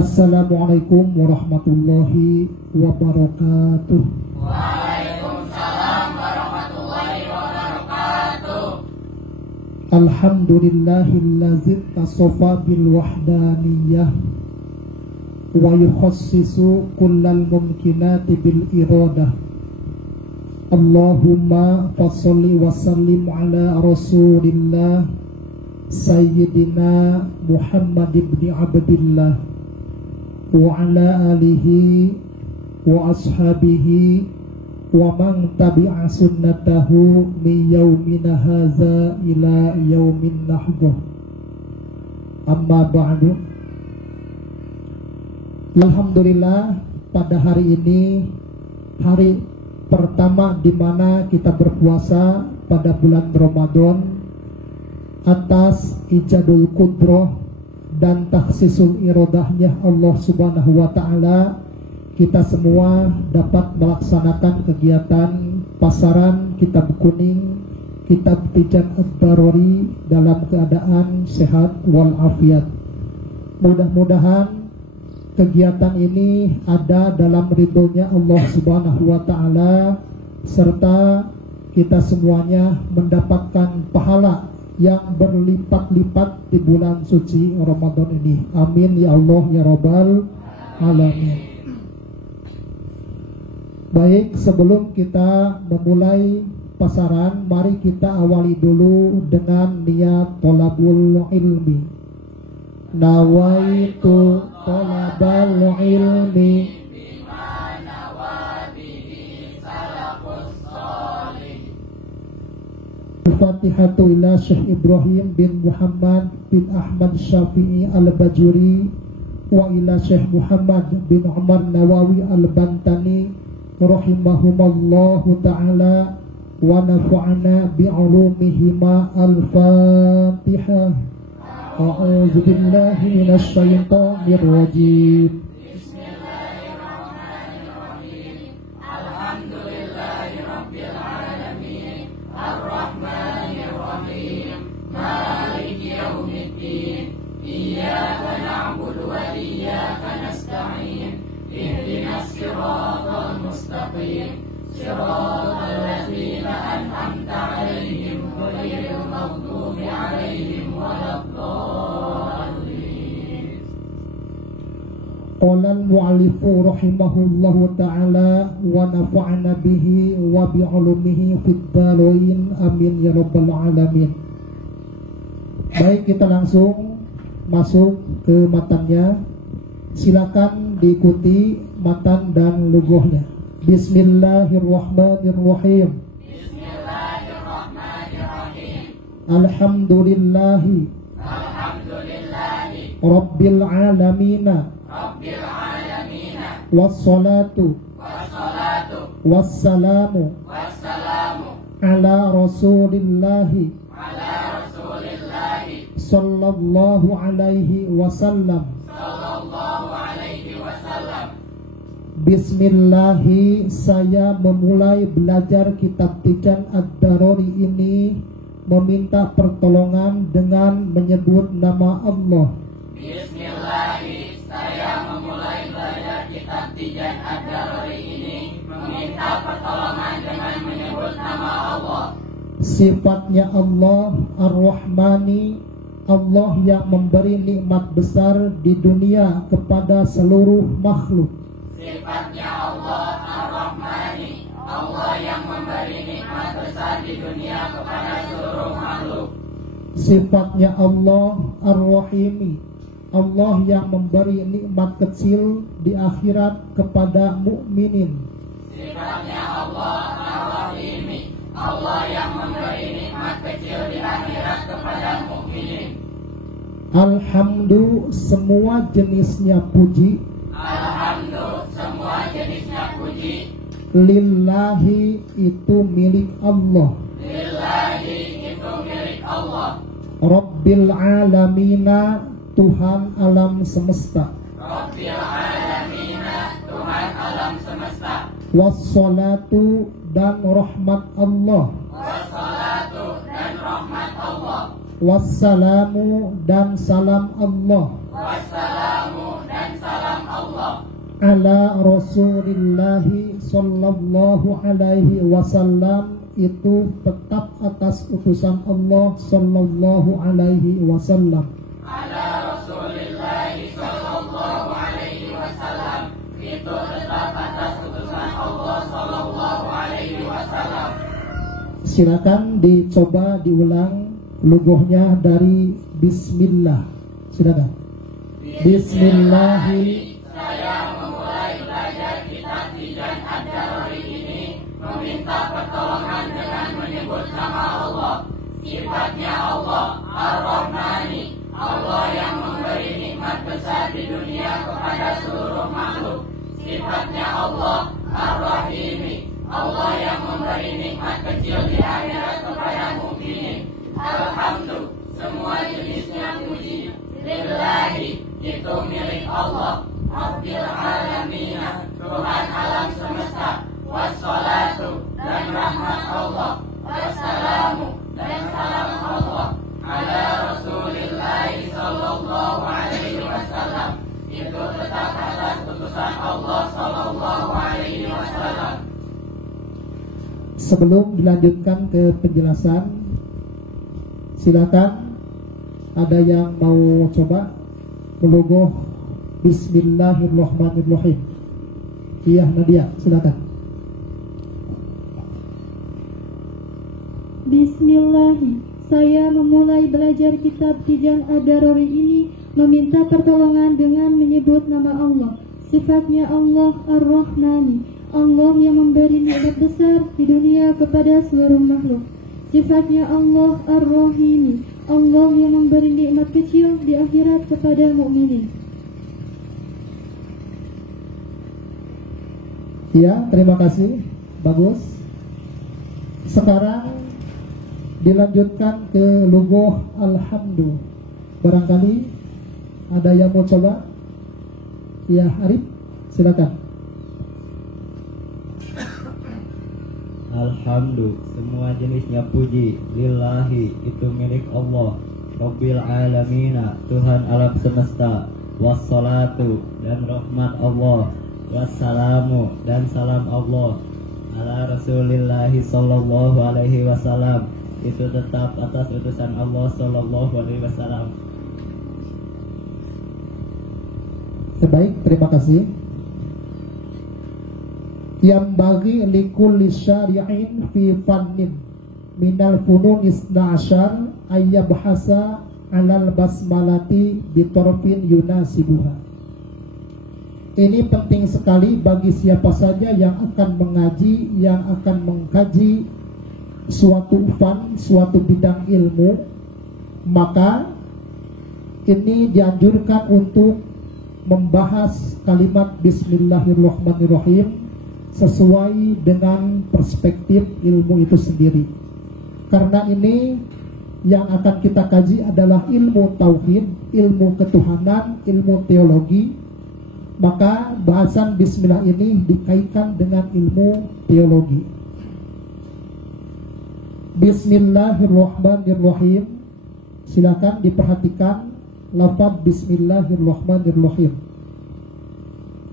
Assalamualaikum warahmatullahi wabarakatuh. Waalaikumsalam warahmatullahi wabarakatuh. Alhamdulillahillazi tasofa bil wahdaniyah wa yukhassisu kullal mumkinati bil iradah. Allahumma fasholli wa sallim ala rasulillah Sayyidina Muhammad ibn Abdillah wa ala alihi wa ashabihi wa man tabi'a sunnatahu min yaumina haza ila yaumin nahdah. Amma ba'du. Alhamdulillah, pada hari ini hari pertama di mana kita berpuasa pada bulan Ramadan, atas ijadul qudroh dan takhsisul irodahnya Allah subhanahu wa ta'ala, kita semua dapat melaksanakan kegiatan pasaran kitab kuning, kitab Tijan Ad-Daruri dalam keadaan sehat walafiat. Mudah-mudahan kegiatan ini ada dalam ridhonya Allah subhanahu wa ta'ala, serta kita semuanya mendapatkan pahala yang berlipat-lipat di bulan suci Ramadan ini. Amin ya Allah ya Rabbal alamin. Baik, sebelum kita memulai pasaran, mari kita awali dulu dengan niat thalabul ilmi. Nawaitu thalabal ilmi Al-Fatihatu ila Syekh Ibrahim bin Muhammad bin Ahmad Syafi'i Al-Bajuri wa ila Syekh Muhammad bin Umar Nawawi Al-Bantani rahimahumallahu ta'ala wa nafa'ana bi'ulumihima. Al-Fatihah. A'udzu billahi minasy syaithanir rajim. Shiratal ladzina an'amta 'alaihim ghairil maghdubi 'alaihim waladdallin. Qala al-mu'allifu rahimahullahu ta'ala wa nafa'ana bihi wa bi'ulumihi fid dharain. Amin ya rabbal alamin. Baik, kita langsung masuk ke matannya. Silakan diikuti matan dan lughahnya. Bismillahirrahmanirrahim. Bismillahirrahmanirrahim. Alhamdulillahi Rabbil alamina Wassalatu Wassalamu Ala rasulillahi Sallallahu alaihi wasallam. Bismillahi, saya memulai belajar kitab Tijan Ad-Daruri ini meminta pertolongan dengan menyebut nama Allah. Bismillahi, saya memulai belajar kitab Tijan Ad-Daruri ini meminta pertolongan dengan menyebut nama Allah. Sifatnya Allah Ar-Rahmani, Allah yang memberi nikmat besar di dunia kepada seluruh makhluk. Sifatnya Allah Ar-Rahmani, Allah yang memberi nikmat besar di dunia kepada seluruh makhluk. Sifatnya Allah Ar-Rahimi, Allah yang memberi nikmat kecil di akhirat kepada mukminin. Sifatnya Allah Ar-Rahimi, Allah yang memberi nikmat kecil di akhirat kepada mukminin. Alhamdulillah, semua jenisnya puji. Alhamdulillah, semua jenisnya puji. Lillahi, itu milik Allah. Lillahi, itu milik Allah. Rabbil alamina, Tuhan alam semesta. Rabbil alamina, Tuhan alam semesta. Wassalatu, dan rahmat Allah. Wassalatu, dan rahmat Allah. Wassalamu, dan salam Allah. Wassalamu, dan salam ala Rasulillahi sallallahu alaihi wasallam itu tetap atas utusan Allah sallallahu alaihi wasallam. Ala Rasulillahi sallallahu alaihi wasallam itu tetap atas utusan Allah sallallahu alaihi wasallam. Silakan dicoba diulang luguhnya dari Bismillah. Silakan. Bismillahi. Saya memulai belajar kitab Tijan Ad-Daruri ini meminta pertolongan dengan menyebut nama Allah. Sifatnya Allah Ar-Rahmani, Allah yang memberi nikmat besar di dunia kepada seluruh makhluk. Sifatnya Allah Ar-Rahimi, Allah yang memberi nikmat kecil di akhirat kepada mukminin. Alhamdulillah, semua jenisnya puji. Lillahi, itu milik Allah. Rabbil alamin, Tuhan alam semesta. Wassalatu, dan rahmat Allah. Wassalamu, dan salam Allah. Ala Rasulillahi sallallahu alaihi wasallam, itu tetap atas utusan Allah sallallahu alaihi wasallam. Sebelum dilanjutkan ke penjelasan, silakan ada yang mau coba meluguh Bismillahirrahmanirrahim. Iya Nadia, silakan. Bismillahi, saya memulai belajar kitab Tijan Ad-Daruri ini meminta pertolongan dengan menyebut nama Allah. Sifatnya Allah Ar-Rahmani, Allah yang memberi nikmat besar di dunia kepada seluruh makhluk. Sifatnya Allah Ar-Rahimi, Allah yang memberi nikmat kecil di akhirat kepada mukminin. Ya, terima kasih. Bagus. Sekarang dilanjutkan ke luguh Alhamdulillah. Barangkali ada yang mau coba? Ya, Arif, silakan. Alhamdulillah, semua jenisnya puji. Lillahi, itu milik Allah. Rabbil alamina, Tuhan alam semesta. Wassalatu, dan rahmat Allah. Wassalamu, dan salam Allah. Ala Rasulillahi sallallahu alaihi wasallam, itu tetap atas utusan Allah sallallahu alaihi wasallam. Baik, terima kasih. Yang bagi likulli syari'in fi fannin minal funun isna asyar ayyabhasa alal basmalati bitorfin yunasibuha. Ini penting sekali bagi siapa saja yang akan mengaji, yang akan mengkaji suatu fan, suatu bidang ilmu. Maka ini dianjurkan untuk membahas kalimat Bismillahirrahmanirrahim sesuai dengan perspektif ilmu itu sendiri. Karena ini yang akan kita kaji adalah ilmu tauhid, ilmu ketuhanan, ilmu teologi. Maka bahasan bismillah ini dikaitkan dengan ilmu teologi. Bismillahirrahmanirrahim. Silakan diperhatikan lafaz Bismillahirrahmanirrahim.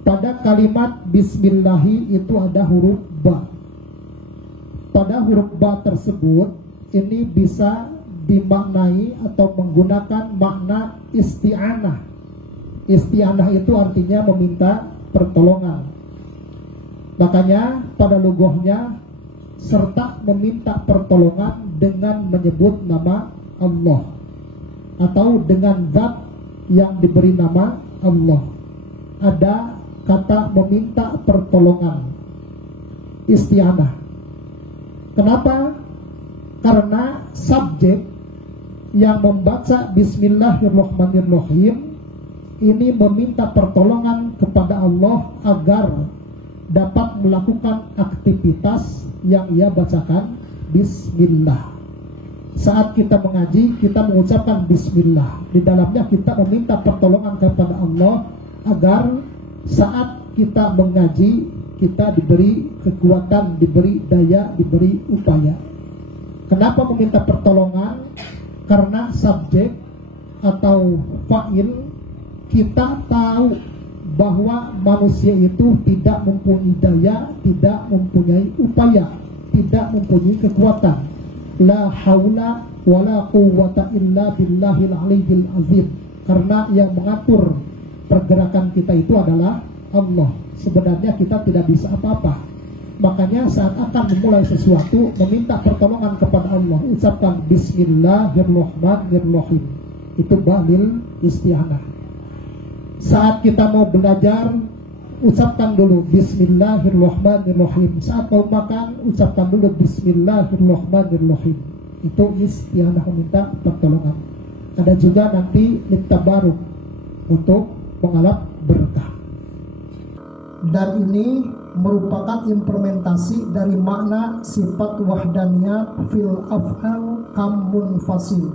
Pada kalimat Bismillahi itu ada huruf ba. Pada huruf ba tersebut ini bisa dimaknai atau menggunakan makna isti'anah. Isti'anah itu artinya meminta pertolongan. Makanya pada lughahnya serta meminta pertolongan dengan menyebut nama Allah atau dengan zat yang diberi nama Allah. Ada kata meminta pertolongan, isti'anah. Kenapa? Karena subjek yang membaca Bismillahirrahmanirrahim ini meminta pertolongan kepada Allah agar dapat melakukan aktivitas yang ia bacakan Bismillah. Saat kita mengaji, kita mengucapkan Bismillah. Di dalamnya kita meminta pertolongan kepada Allah agar saat kita mengaji, kita diberi kekuatan, diberi daya, diberi upaya. Kenapa meminta pertolongan? Karena subjek atau fa'il kita tahu bahwa manusia itu tidak mempunyai daya, tidak mempunyai upaya, tidak mempunyai kekuatan. La haula wala quwwata illa billahil aliyyil azim. Karena yang mengatur pergerakan kita itu adalah Allah. Sebenarnya kita tidak bisa apa-apa. Makanya saat akan memulai sesuatu, meminta pertolongan kepada Allah, ucapkan Bismillahirrahmanirrahim. Itu ba'dil isti'anah. Saat kita mau belajar, ucapkan dulu Bismillahirrahmanirrahim. Saat mau makan, ucapkan dulu Bismillahirrahmanirrahim. Itu isti'anah, meminta pertolongan. Ada juga nanti littabaruk, untuk mengalap berkah. Dan ini merupakan implementasi dari makna sifat wahdaniyat fil af'al kamun fasil.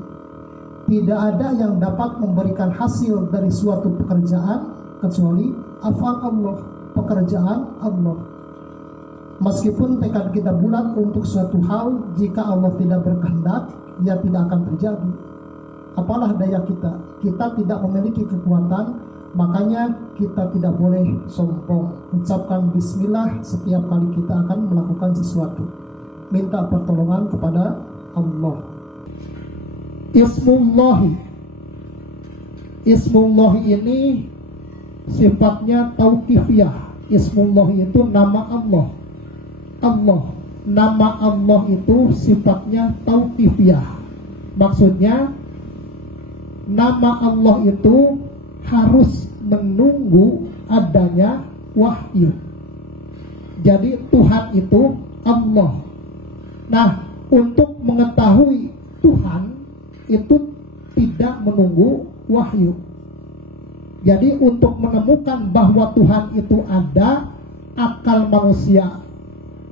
Tidak ada yang dapat memberikan hasil dari suatu pekerjaan kecuali af'al Allah, pekerjaan Allah. Meskipun tekad kita bulat untuk suatu hal, jika Allah tidak berkehendak, ya tidak akan terjadi. Apalah daya kita? Kita tidak memiliki kekuatan, makanya kita tidak boleh sombong. Ucapkan bismillah setiap kali kita akan melakukan sesuatu. Minta pertolongan kepada Allah. Ismullahi. Ismullahi ini sifatnya tauqifiyah. Ismullahi itu nama Allah. Allah. Nama Allah itu sifatnya tauqifiyah. Maksudnya nama Allah itu harus menunggu adanya wahyu. Jadi Tuhan itu Allah. Nah, untuk mengetahui Tuhan itu tidak menunggu wahyu. Jadi untuk menemukan bahwa Tuhan itu ada, akal manusia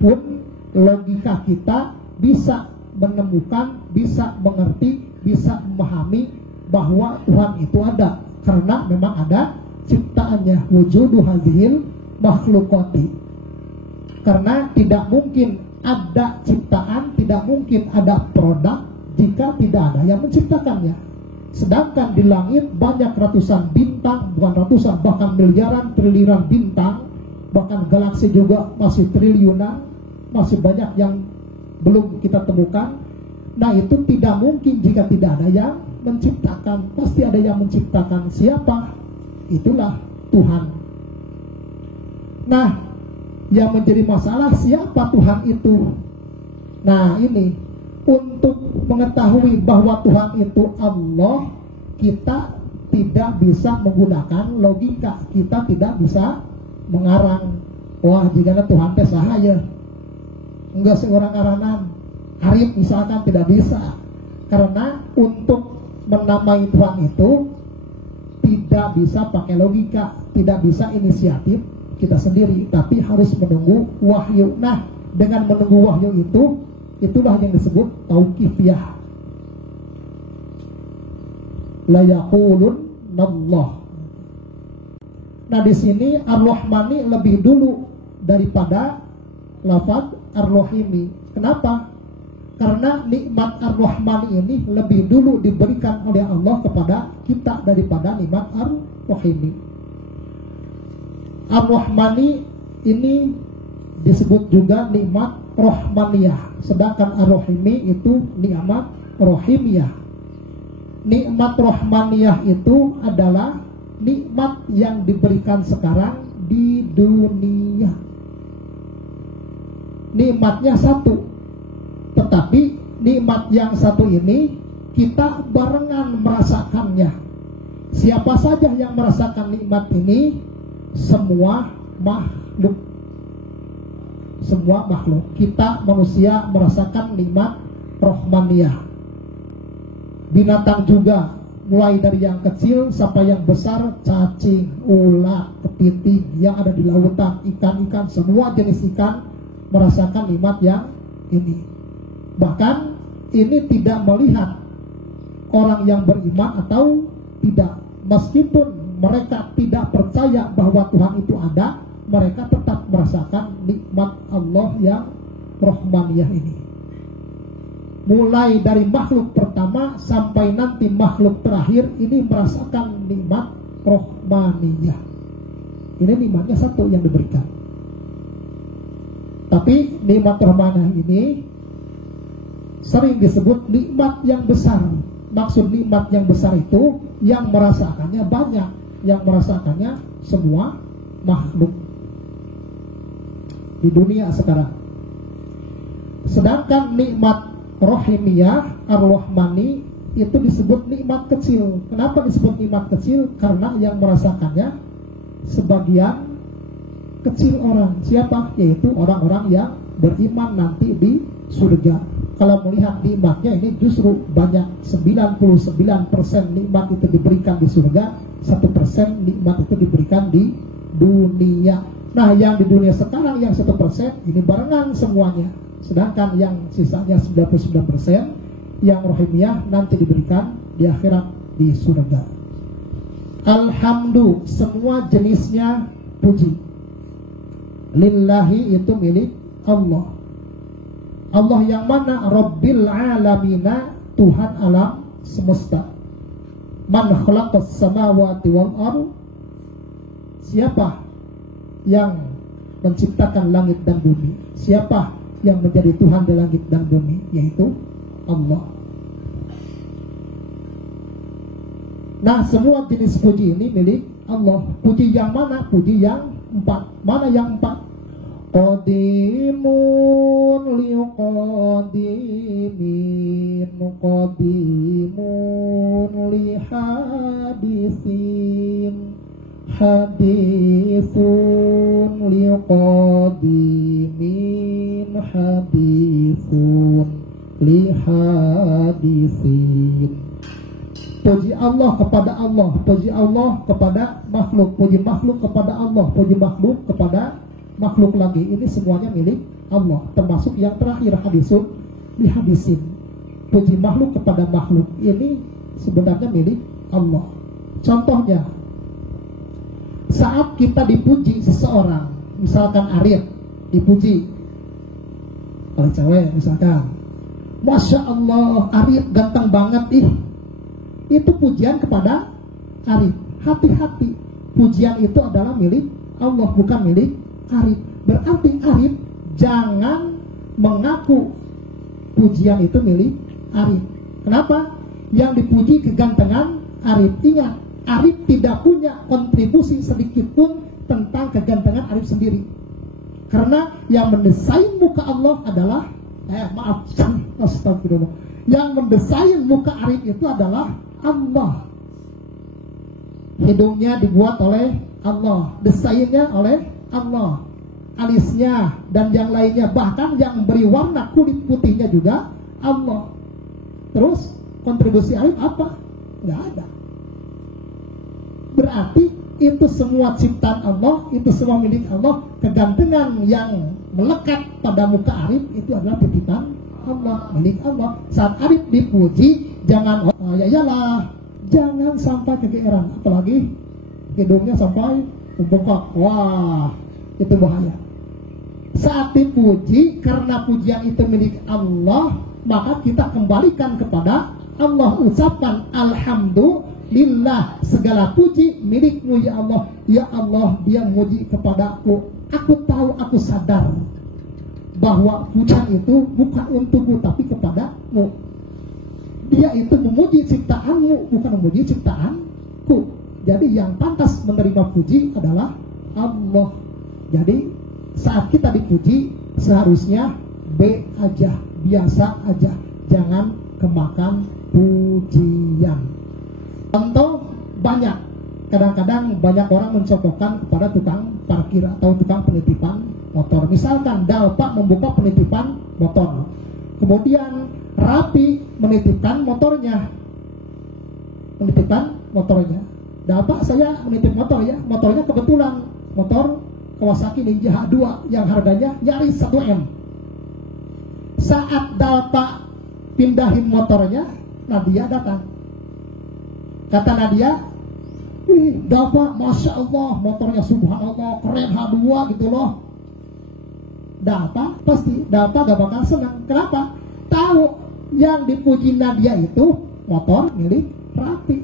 pun, logika kita bisa menemukan, bisa mengerti, bisa memahami bahwa Tuhan itu ada. Karena memang ada ciptaannya, wujudu hazihil makhlukati. Karena tidak mungkin ada ciptaan, tidak mungkin ada produk jika tidak ada yang menciptakannya. Sedangkan di langit banyak ratusan bintang, bukan ratusan, bahkan miliaran, triliunan bintang, bahkan galaksi juga masih triliunan, masih banyak yang belum kita temukan. Nah, itu tidak mungkin jika tidak ada yang menciptakan. Pasti ada yang menciptakan. Siapa? Itulah Tuhan. Nah, yang menjadi masalah siapa Tuhan itu? Nah, ini untuk mengetahui bahwa Tuhan itu Allah, kita tidak bisa menggunakan logika. Kita tidak bisa mengarang, wah jika Tuhan teh sahaya, enggak seorang aranan Arif misalkan, tidak bisa. Karena untuk menamai Tuhan itu tidak bisa pakai logika, tidak bisa inisiatif kita sendiri, tapi harus menunggu wahyu. Nah, dengan menunggu wahyu itu, itulah yang disebut tauqifiyah. La yaqulun Allah. Nah, di sini Ar-Rahmani lebih dulu daripada lafaz Ar-Rahimi. Kenapa? Karena nikmat Ar-Rahmani ini lebih dulu diberikan oleh Allah kepada kita daripada nikmat Ar-Rahimi. Ar-Rahmani ini disebut juga nikmat Rahmaniyah, sedangkan Ar-Rahimi itu nikmat Rahimiyah. Nikmat Rahmaniyah itu adalah nikmat yang diberikan sekarang di dunia. Nikmatnya satu, tetapi nikmat yang satu ini kita barengan merasakannya. Siapa saja yang merasakan nikmat ini? Semua makhluk. Semua makhluk. Kita manusia merasakan nikmat Rahmaniyah. Binatang juga, mulai dari yang kecil sampai yang besar, cacing, ulat, kepiting yang ada di lautan, ikan-ikan, semua jenis ikan merasakan nikmat yang ini. Bahkan ini tidak melihat orang yang beriman atau tidak. Meskipun mereka tidak percaya bahwa Tuhan itu ada, mereka tetap merasakan nikmat Allah yang Rahmaniyah ini. Mulai dari makhluk pertama sampai nanti makhluk terakhir ini merasakan nikmat Rahmaniyah. Ini nikmatnya satu yang diberikan. Tapi nikmat rohmanah ini sering disebut nikmat yang besar. Maksud nikmat yang besar itu yang merasakannya banyak, yang merasakannya semua makhluk di dunia sekarang. Sedangkan nikmat rohimiyah, ar-rahmani itu disebut nikmat kecil. Kenapa disebut nikmat kecil? Karena yang merasakannya sebagian kecil orang. Siapa? Yaitu orang-orang yang beriman nanti di surga. Kalau melihat nikmatnya ini justru banyak, 99% nikmat itu diberikan di surga, 1% nikmat itu diberikan di dunia. Nah, yang di dunia sekarang yang 1% ini barengan semuanya. Sedangkan yang sisanya 99% yang rohimiyah nanti diberikan di akhirat di surga. Alhamdulillah, semua jenisnya puji. Lillahi itu milik Allah. Allah yang mana? Rabbil alamina, Tuhan alam semesta. Man khalaqas samawati wal ardh, siapa yang menciptakan langit dan bumi? Siapa yang menjadi Tuhan di langit dan bumi? Yaitu Allah. Nah, semua jenis puji ini milik Allah. Puji yang mana? Puji yang 4. Mana yang 4? Qadimun liqadimin, qadimun lihadisin, hadisun liqadimin, hadisun lihadisin. Puji Allah kepada Allah, puji Allah kepada makhluk, puji makhluk kepada Allah, puji makhluk kepada makhluk lagi. Ini semuanya milik Allah, termasuk yang terakhir hadisun lihadisin. Puji makhluk kepada makhluk ini sebenarnya milik Allah. Contohnya, saat kita dipuji seseorang, misalkan Arif dipuji oleh cewek misalkan, Masya Allah, Arif ganteng banget, itu pujian kepada Arif. Hati-hati, pujian itu adalah milik Allah, bukan milik Arif. Berarti Arif jangan mengaku pujian itu milik Arif. Kenapa? Yang dipuji kegantengan Arif. Ingat, Arif tidak punya kontribusi sedikit pun tentang kegantengan Arif sendiri. Karena yang mendesain muka Allah adalah astagfirullah. Yang mendesain muka Arif itu adalah Allah. Hidungnya dibuat oleh Allah, desainnya oleh Allah, alisnya dan yang lainnya, bahkan yang beri warna kulit putihnya juga Allah. Terus kontribusi Arif apa? Nggak ada. Berarti itu semua ciptaan Allah, itu semua milik Allah. Kegantengan yang melekat pada muka Arif itu adalah titipan Allah, milik Allah. Saat Arif dipuji, jangan ya iyalah, jangan sampai kegeeran, apalagi hidungnya sampai membengkak. Wah, itu bahaya. Saat dipuji, karena pujian itu milik Allah, maka kita kembalikan kepada Allah, ucapan alhamdulillah, segala puji milikmu ya Allah. Ya Allah, dia memuji kepadaku. Aku tahu, aku sadar bahwa pujian itu bukan untukku tapi kepadamu. Dia itu memuji ciptaanmu, bukan memuji ciptaanku. Jadi yang pantas menerima puji adalah Allah. Jadi saat kita dipuji, seharusnya B aja, biasa aja, jangan kemakan pujian. Contoh banyak. Kadang-kadang banyak orang mencocokkan kepada tukang parkir atau tukang penitipan motor. Misalkan Dalpak membuka penitipan motor, kemudian Rapi menitipkan motornya. Dalpak, saya menitip motor ya. Motornya kebetulan motor Kawasaki Ninja H2 yang harganya nyaris 1 M. Saat Dalpak pindahin motornya, Nadia datang. Kata Nadia, wih, Dalpak, Masya Allah, motornya subhanallah, keren H2 gitu loh. Dalpak gak bakal senang. Kenapa? Tahu yang dipuji Nadia itu motor milik Rapi.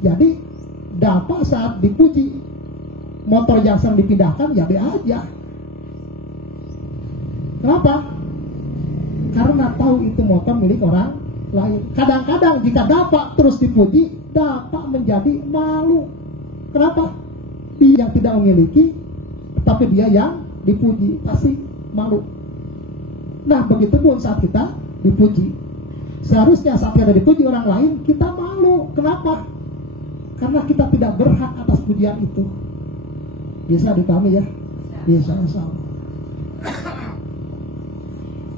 Jadi Dalpak saat dipuji motor yang sering dipindahkan ya be aja. Kenapa? Karena tahu itu motor milik orang lain. Kadang-kadang jika dapat terus dipuji, dapat menjadi malu. Kenapa? Dia yang tidak memiliki, tapi dia yang dipuji, pasti malu. Nah, begitu pun saat kita dipuji. Seharusnya saat kita dipuji orang lain, kita malu. Kenapa? Karena kita tidak berhak atas pujian itu. Bisa dipahami ya? Bisa, insya-Allah.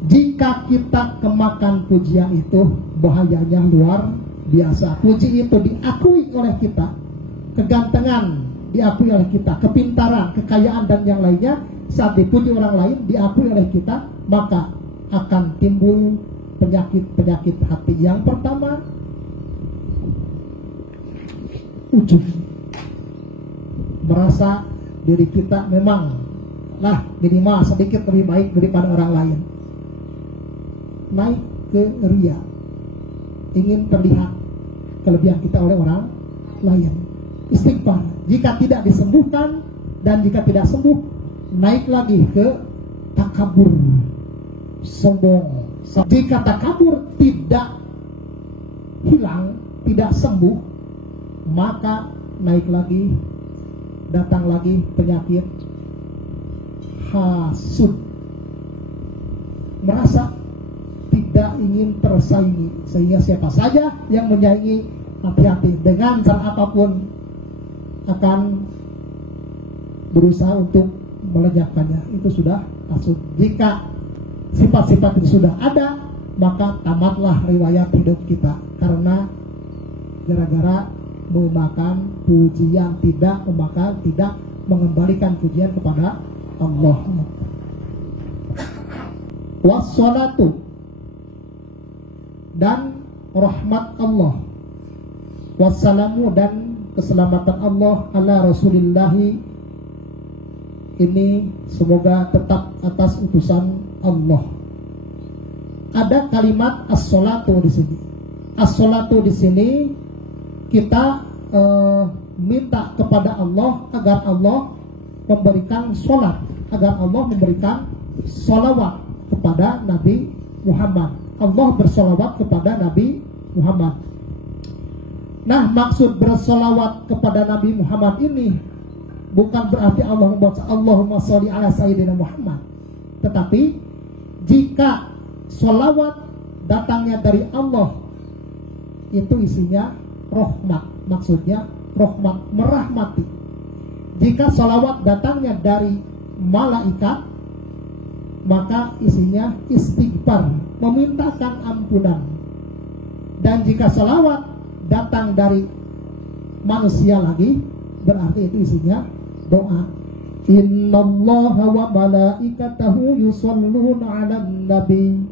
Jika kita kemakan pujian itu, bahayanya luar biasa. Puji itu diakui oleh kita, kegantengan diakui oleh kita, kepintaran, kekayaan dan yang lainnya. Saat dipuji orang lain, diakui oleh kita, maka akan timbul penyakit-penyakit hati. Yang pertama, ujub. Merasa diri kita memang minimal sedikit lebih baik daripada orang lain. Naik ke ria, ingin terlihat kelebihan kita oleh orang lain. Istighfar. Jika tidak disembuhkan dan jika tidak sembuh, naik lagi ke takabur, sombong. Jika takabur tidak hilang, tidak sembuh, maka naik lagi, datang lagi penyakit hasud. Merasa tidak ingin tersaingi, sehingga siapa saja yang menyaingi, hati-hati, dengan cara apapun akan berusaha untuk melenyapkannya. Itu sudah hasud. Jika sifat-sifat itu sudah ada, maka tamatlah riwayat hidup kita, karena gara-gara memakan pujian, tidak mengembalikan pujian kepada Allah. Wassalatu, dan rahmat Allah, wassalamu, dan keselamatan Allah ala Rasulillahi, ini semoga tetap atas utusan Allah. Ada kalimat as-salatu di sini. As-salatu di sini kita minta kepada Allah agar Allah memberikan sholat, agar Allah memberikan sholawat kepada Nabi Muhammad. Allah bersolawat kepada Nabi Muhammad. Nah, maksud bersolawat kepada Nabi Muhammad ini bukan berarti Allah membaca Allahumma sholli ala sayyidina Muhammad. Tetapi jika solawat datangnya dari Allah, itu isinya rahmat. Maksudnya rahmat, merahmati. Jika solawat datangnya dari malaikat, maka isinya istighfar, memintakan ampunan. Dan jika solawat datang dari manusia lagi, berarti itu isinya doa. Innallaha wa malaikatahu yusholluna 'alan nabi.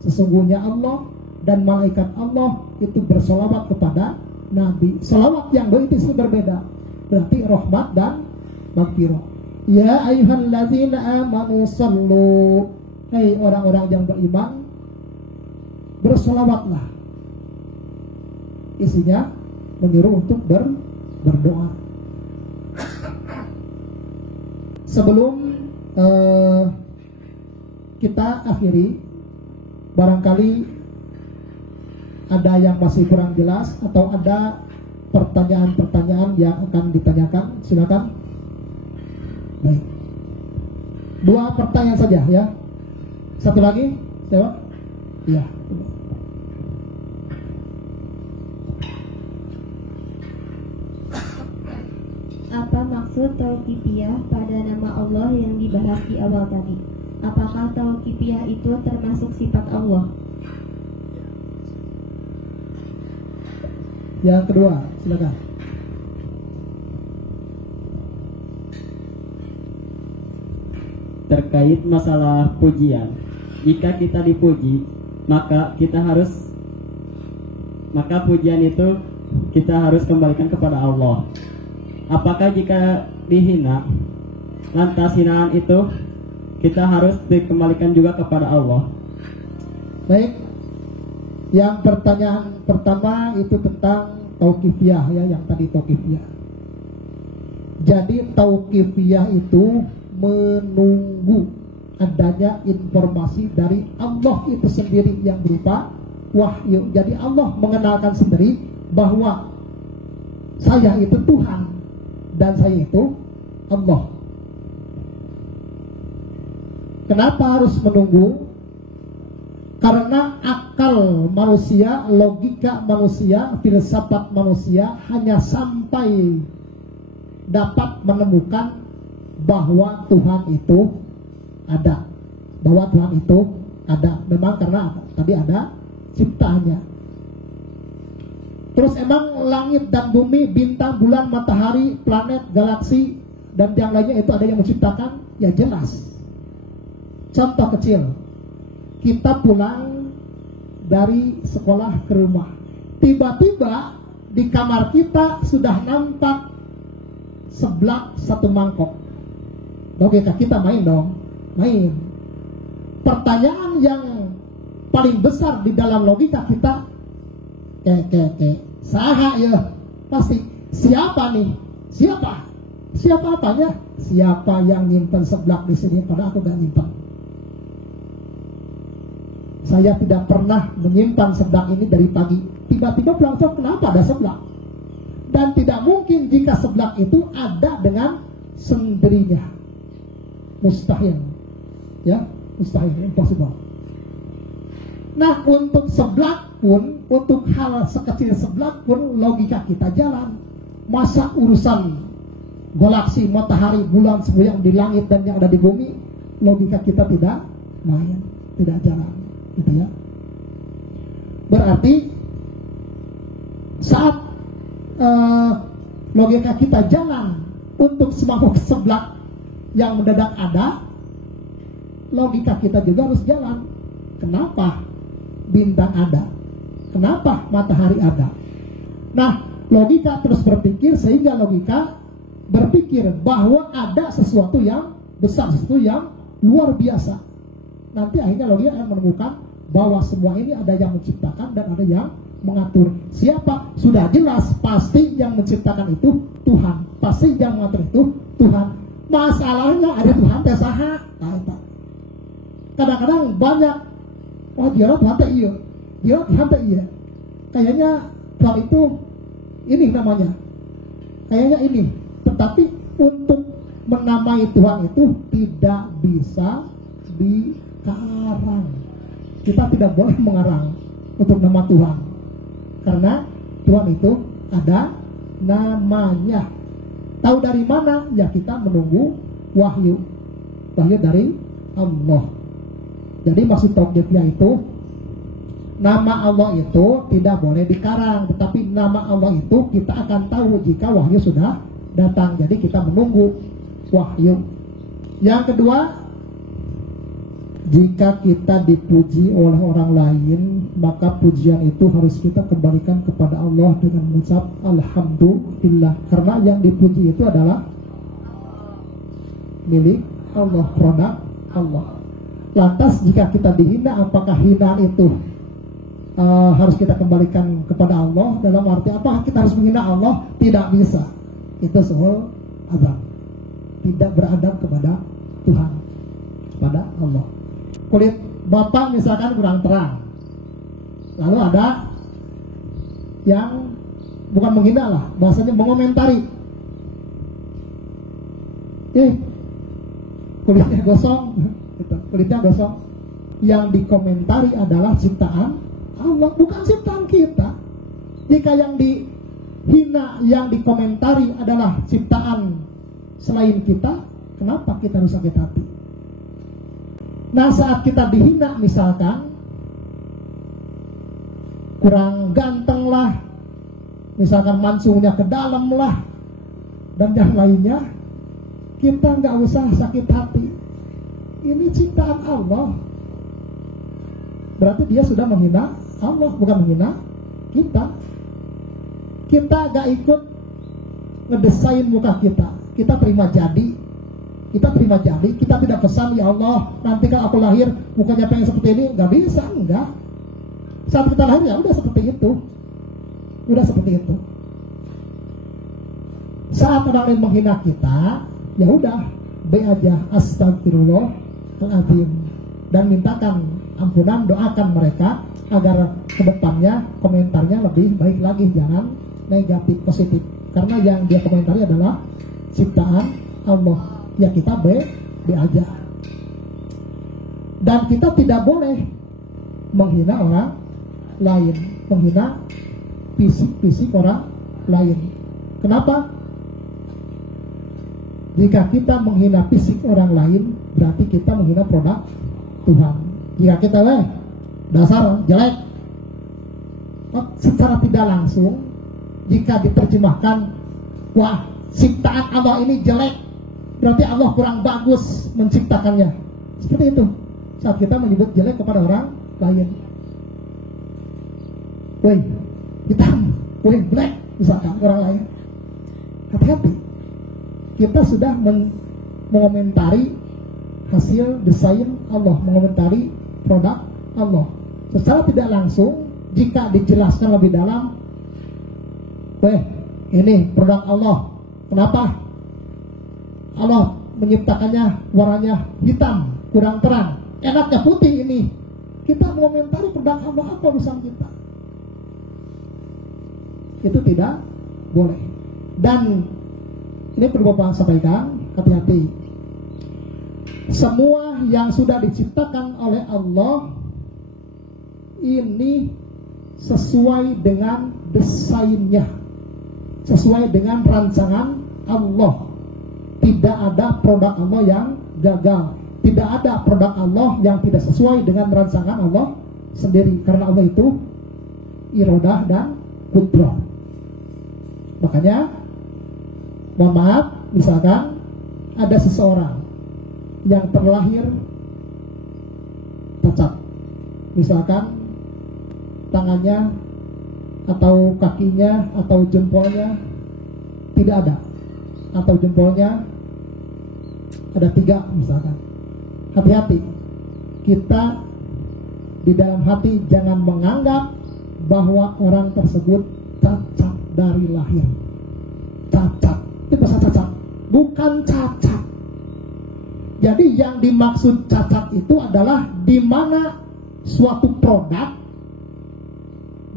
Sesungguhnya Allah dan malaikat Allah itu bersolawat kepada Nabi. Solawat yang itu berbeda, berarti rahmat dan maghfirah. Ya ayyuhalladzina amanu sallu. Hai orang-orang yang beriman, bersolawatlah. Isinya menyuruh untuk berdoa. Sebelum kita akhiri, barangkali ada yang masih kurang jelas atau ada pertanyaan-pertanyaan yang akan ditanyakan, silakan. Baik. 2 pertanyaan saja ya. Satu lagi, Sewa? Iya. Apa maksud tauqifiyah pada nama Allah yang dibahas di awal tadi? Apakah tauqifiyah itu termasuk sifat Allah? Yang kedua, silakan. Terkait masalah pujian, jika kita dipuji, maka pujian itu kita harus kembalikan kepada Allah. Apakah jika dihina, lantas hinaan itu kita harus dikembalikan juga kepada Allah? Baik. Yang pertanyaan pertama itu tentang tauqifiyah ya, yang tadi tauqifiyah. Jadi tauqifiyah itu menunggu adanya informasi dari Allah itu sendiri yang berupa wahyu. Jadi Allah mengenalkan sendiri bahwa saya itu Tuhan dan saya itu Allah. Kenapa harus menunggu? Karena akal manusia, logika manusia, filsafat manusia hanya sampai dapat menemukan bahwa Tuhan itu ada. Bahwa Tuhan itu ada. Memang karena apa? Tadi ada ciptaannya. Terus emang langit dan bumi, bintang, bulan, matahari, planet, galaksi, dan yang lainnya itu ada yang menciptakan? Ya jelas. Contoh kecil. Kita pulang dari sekolah ke rumah. Tiba-tiba di kamar kita sudah nampak seblak satu mangkok. Logika kita main dong. Main. Pertanyaan yang paling besar di dalam logika kita, saha ya, pasti siapa nih? Siapa apanya? Siapa yang nyimpen seblak di sini? Padahal aku gak nyimpen. Saya tidak pernah menyimpan seblak ini dari pagi. Tiba-tiba pulang sore, kenapa ada seblak? Dan tidak mungkin jika seblak itu ada dengan sendirinya. Mustahil. Ya, mustahil, impossible. Nah, untuk seblak pun, untuk hal sekecil seblak pun logika kita jalan. Masa urusan galaksi, matahari, bulan, semua yang di langit dan yang ada di bumi, logika kita tidak main, tidak jalan, gitu ya. Berarti saat logika kita jalan untuk semua seblak yang mendadak ada, logika kita juga harus jalan. Kenapa bintang ada? Kenapa matahari ada? Nah, logika terus berpikir sehingga logika berpikir bahwa ada sesuatu yang besar, sesuatu yang luar biasa. Nanti akhirnya logika akan menemukan bahwa semua ini ada yang menciptakan dan ada yang mengatur. Siapa? Sudah jelas, pasti yang menciptakan itu Tuhan. Pasti yang mengatur itu Tuhan. Masalahnya ada Tuhan teh saha? Kadang-kadang banyak, oh dia Tuhan teh iya, dia Tuhan teh iya. Kayaknya Tuhan itu ini namanya. Kayaknya ini. Tetapi untuk menamai Tuhan itu tidak bisa dikarang. Kita tidak boleh mengarang untuk nama Tuhan. Karena Tuhan itu ada namanya. Tahu dari mana? Ya kita menunggu wahyu. Wahyu dari Allah. Jadi maksud tauhidnya itu, nama Allah itu tidak boleh dikarang. Tetapi nama Allah itu kita akan tahu jika wahyu sudah datang. Jadi kita menunggu wahyu. Yang kedua, jika kita dipuji oleh orang lain, maka pujian itu harus kita kembalikan kepada Allah dengan mengucap Alhamdulillah. Karena yang dipuji itu adalah milik Allah, produk Allah. Lantas jika kita dihina, apakah hinaan itu harus kita kembalikan kepada Allah? Dalam arti apa kita harus menghina Allah? Tidak bisa. Itu soal adab. Tidak beradab kepada Tuhan, kepada Allah. Kulit bapak misalkan kurang terang, lalu ada yang bukan menghina lah, bahasanya mengomentari, kulitnya gosong, kulitnya gosong. Yang dikomentari adalah ciptaan Allah, bukan ciptaan kita. Jika yang dihina, yang dikomentari adalah ciptaan selain kita, kenapa kita harus sakit hati? Nah, saat kita dihina misalkan kurang ganteng lah, misalkan mancungnya ke dalam lah, dan yang lainnya, kita nggak usah sakit hati. Ini ciptaan Allah. Berarti dia sudah menghina Allah, bukan menghina kita. Kita gak ikut ngedesain muka kita. Kita terima jadi. Kita terima jadi. Kita tidak pesan, ya Allah, nanti kan aku lahir mukanya pengen seperti ini. Gak bisa, enggak. Saat kita lahir ya udah seperti itu. Udah seperti itu. Saat orang lain menghina kita, ya udah, be aja astagfirullahaladzim dan mintakan ampunan, doakan mereka agar kedepannya komentarnya lebih baik lagi, jangan negatif, positif. Karena yang dia komentari adalah ciptaan Allah, ya kita be aja. Dan kita tidak boleh menghina orang lain, menghina fisik orang lain. Kenapa? Jika kita menghina fisik orang lain, berarti kita menghina produk Tuhan. Jika kita dasar jelek, secara tidak langsung, jika diterjemahkan, wah ciptaan Allah ini jelek, berarti Allah kurang bagus menciptakannya. Seperti itu saat kita menyebut jelek kepada orang lain. Woi hitam, woi black, misalkan orang lain. Hati-hati, kita sudah mengomentari hasil desain Allah, mengomentari produk Allah. Secara tidak langsung, jika dijelaskan lebih dalam, ini produk Allah. Kenapa? Allah menciptakannya warnanya hitam, kurang terang. Enaknya putih ini. Kita mengomentari produk Allah, apa urusan kita? Itu tidak boleh. Dan ini perlu Bapak sampaikan, hati-hati. Semua yang sudah diciptakan oleh Allah ini sesuai dengan desainnya, sesuai dengan rancangan Allah. Tidak ada produk Allah yang gagal, tidak ada produk Allah yang tidak sesuai dengan rancangan Allah sendiri. Karena Allah itu iradah dan qudrah. Makanya, mohon maaf, misalkan ada seseorang yang terlahir cacat, misalkan tangannya atau kakinya atau jempolnya tidak ada, atau jempolnya ada 3 misalkan. Hati-hati, kita di dalam hati jangan menganggap bahwa orang tersebut cacat dari lahir. Cacat, itu bahasa cacat, bukan cacat. Jadi yang dimaksud cacat itu adalah di mana suatu produk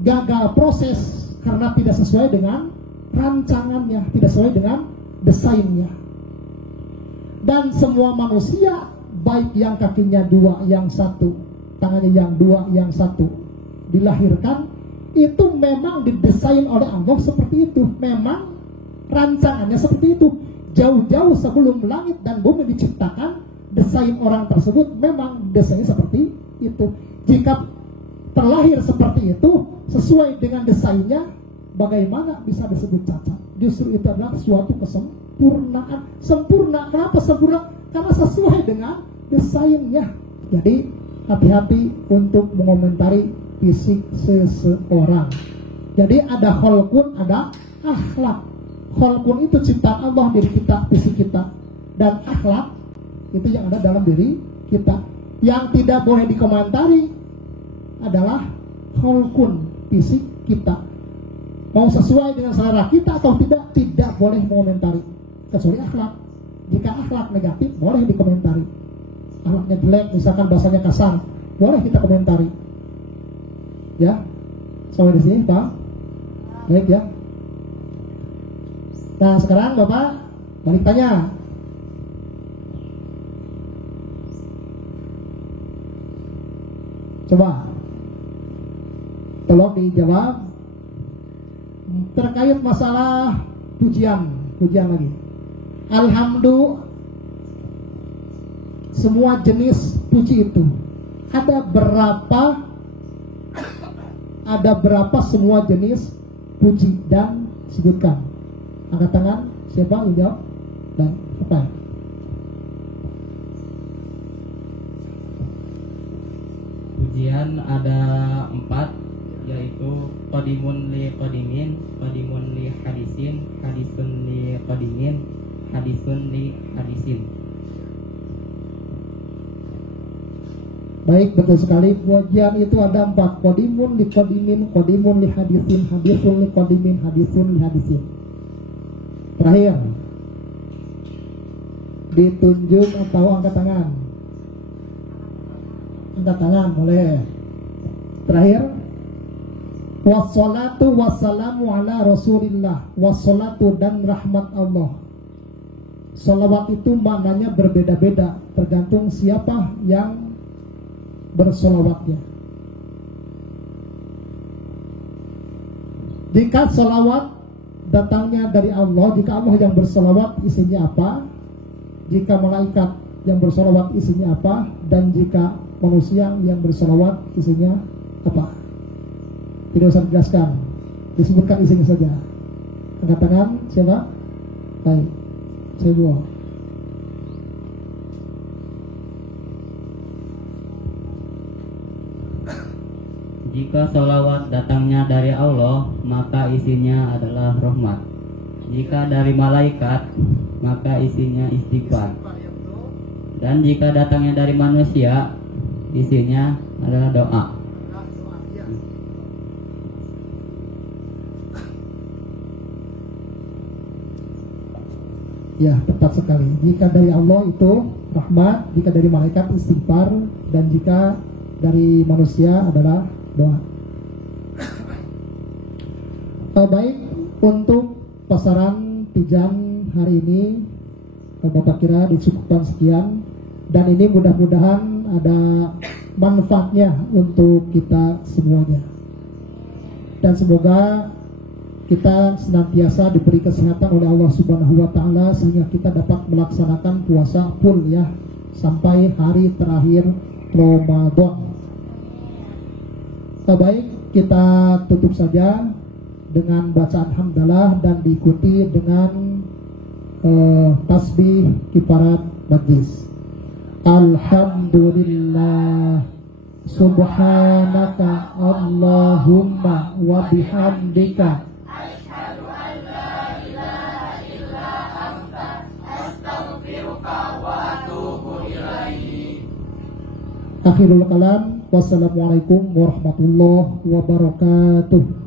gagal proses karena tidak sesuai dengan rancangannya, tidak sesuai dengan desainnya. Dan semua manusia, baik yang kakinya 2, yang 1, tangannya yang 2, yang 1, dilahirkan, itu memang didesain oleh Allah seperti itu. Memang rancangannya seperti itu. Jauh-jauh sebelum langit dan bumi diciptakan, desain orang tersebut memang desainnya seperti itu. Jika terlahir seperti itu, sesuai dengan desainnya, bagaimana bisa disebut cacat? Justru itu adalah suatu kesempurnaan. Sempurna, kenapa sempurna? Karena sesuai dengan desainnya. Jadi hati-hati untuk mengomentari fisik seseorang. Jadi ada kholqun, ada akhlak. Kholqun itu ciptaan Allah, diri kita, fisik kita. Dan akhlak itu yang ada dalam diri kita. Yang tidak boleh dikomentari adalah kholqun, fisik kita. Mau sesuai dengan selera kita atau tidak boleh mengomentari. Kecuali akhlak. Jika akhlak negatif, boleh dikomentari. Akhlaknya jelek, misalkan bahasanya kasar, boleh kita komentari. Ya, sampai di sini Pak. Baik ya. Nah sekarang Bapak balik tanya. Coba tolong dijawab terkait masalah pujian lagi. Alhamdulillah, semua jenis puji itu ada berapa semua jenis puji, dan sebutkan. Angkat tangan, siapa yang jawab? Dan apa? Pujian ada 4, yaitu qadimun li qadimin, qadimun li hadisin, hadisun li qadimin, hadisun li hadisin. Baik, betul sekali. Pujian itu ada 4. Qadimun li qadimin, qadimun li hadisin, hadisun li qadimin, hadisun li hadisin. Terakhir, ditunjuk atau angkat tangan? Angkat tangan boleh. Terakhir, wassalatu wassalamu ala rasulillah. Wassalatu dan rahmat Allah. Salawat itu maknanya berbeda-beda, tergantung siapa yang bersolawatnya. Jika salawat datangnya dari Allah, jika Allah yang bersolawat isinya apa, jika malaikat yang bersolawat isinya apa, dan jika manusia yang bersolawat isinya apa. Tidak usah dijelaskan, disebutkan isinya saja. Angkat tangan, siapa? Baik, saya dua. Jika sholawat datangnya dari Allah, maka isinya adalah rahmat. Jika dari malaikat, maka isinya istighfar. Dan jika datangnya dari manusia, isinya adalah doa. Ya, tepat sekali. Jika dari Allah itu rahmat, jika dari malaikat istighfar, dan jika dari manusia adalah doa. Baik, untuk pasaran pijan hari ini Bapak kira dicukupkan sekian, dan ini mudah-mudahan ada manfaatnya untuk kita semuanya, dan semoga kita senantiasa diberi kesehatan oleh Allah Subhanahu wa Ta'ala sehingga kita dapat melaksanakan puasa full ya sampai hari terakhir Ramadan. Baik, kita tutup saja dengan bacaan hamdalah dan diikuti dengan tasbih kifarat majlis. Alhamdulillah, subhanaka Allahumma wa bihamdika, asyhadu an la ilaha illa anta, astaghfiruka wa atubu ilaik. Akhirul kalam, wassalamualaikum warahmatullahi wabarakatuh.